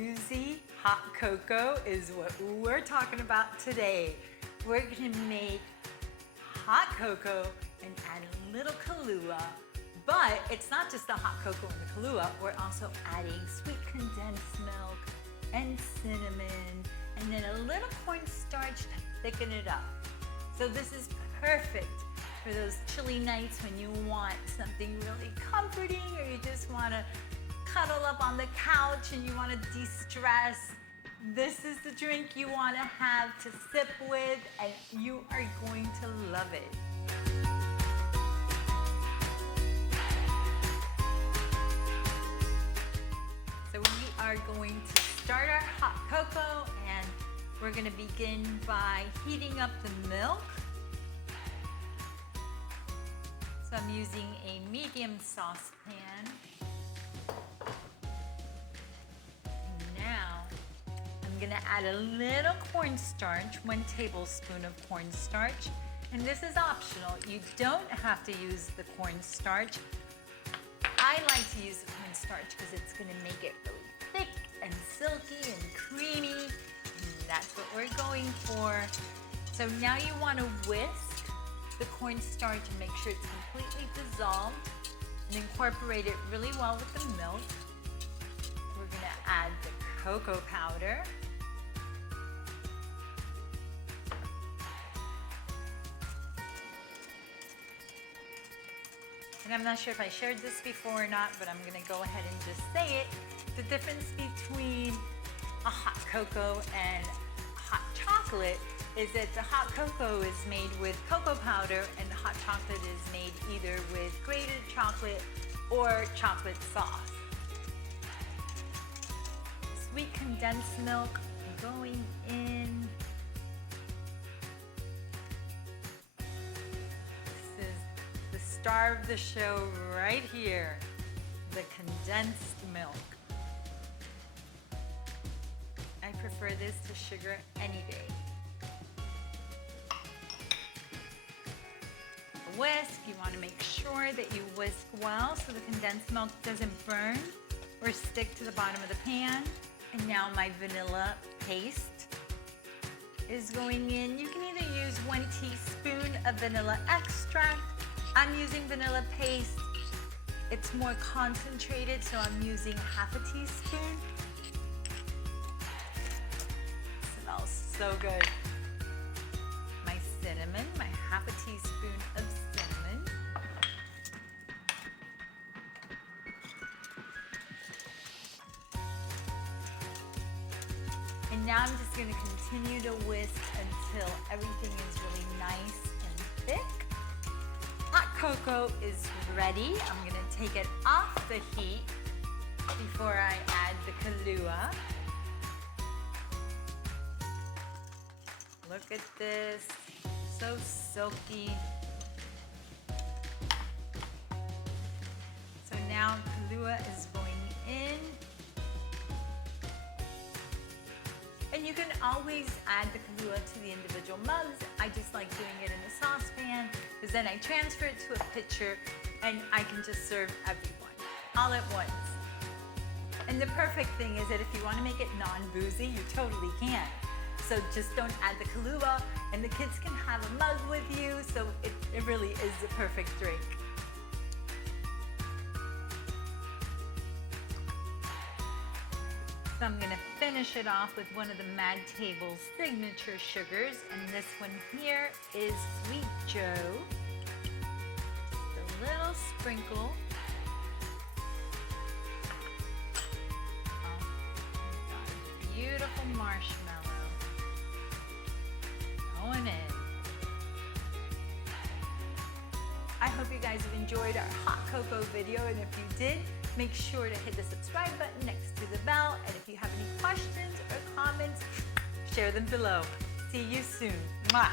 Boozy Hot Cocoa is what we're talking about today. We're gonna make hot cocoa and add a little Kahlua, but it's not just the hot cocoa and the Kahlua, we're also adding sweet condensed milk and cinnamon, and then a little cornstarch to thicken it up. So this is perfect for those chilly nights when you want something really comforting, or you just wanna cuddle up on the couch and you wanna de-stress. This is the drink you wanna have to sip with, and you are going to love it. So we are going to start our hot cocoa, and we're gonna begin by heating up the milk. So I'm using a medium saucepan. Now I'm gonna add a little cornstarch, 1 tablespoon of cornstarch. And this is optional. You don't have to use the cornstarch. I like to use the cornstarch because it's gonna make it really thick and silky and creamy. And that's what we're going for. So now you wanna whisk the cornstarch and make sure it's completely dissolved, and incorporate it really well with the milk. We're gonna add the cocoa powder. And I'm not sure if I shared this before or not, but I'm gonna go ahead and just say it. The difference between a hot cocoa and hot chocolate is that the hot cocoa is made with cocoa powder, and the hot chocolate is made either with grated chocolate or chocolate sauce. Sweet condensed milk going in. This is the star of the show right here, the condensed milk. I prefer this to sugar any day. Whisk, you want to make sure that you whisk well so the condensed milk doesn't burn or stick to the bottom of the pan. And now my vanilla paste is going in. You can either use 1 teaspoon of vanilla extract. I'm using vanilla paste. It's more concentrated, so I'm using half a teaspoon. It smells so good. My cinnamon, my half a teaspoon of cinnamon. And now I'm just going to continue to whisk until everything is really nice and thick. Hot cocoa is ready. I'm going to take it off the heat before I add the Kahlua. Look at this. So silky. So now Kahlua is going in. And you can always add the Kahlua to the individual mugs. I just like doing it in a saucepan because then I transfer it to a pitcher and I can just serve everyone all at once. And the perfect thing is that if you want to make it non-boozy, you totally can. So just don't add the Kahlua, and the kids can have a mug with you, so it really is the perfect drink. So I'm gonna finish it off with one of the Mad Table's signature sugars, and this one here is Sweet Joe. A little sprinkle. Oh my God, beautiful marshmallow. Going in. I hope you guys have enjoyed our hot cocoa video, and if you did, make sure to hit the subscribe button next to the bell, and if you have any questions or comments, share them below. See you soon. Mwah.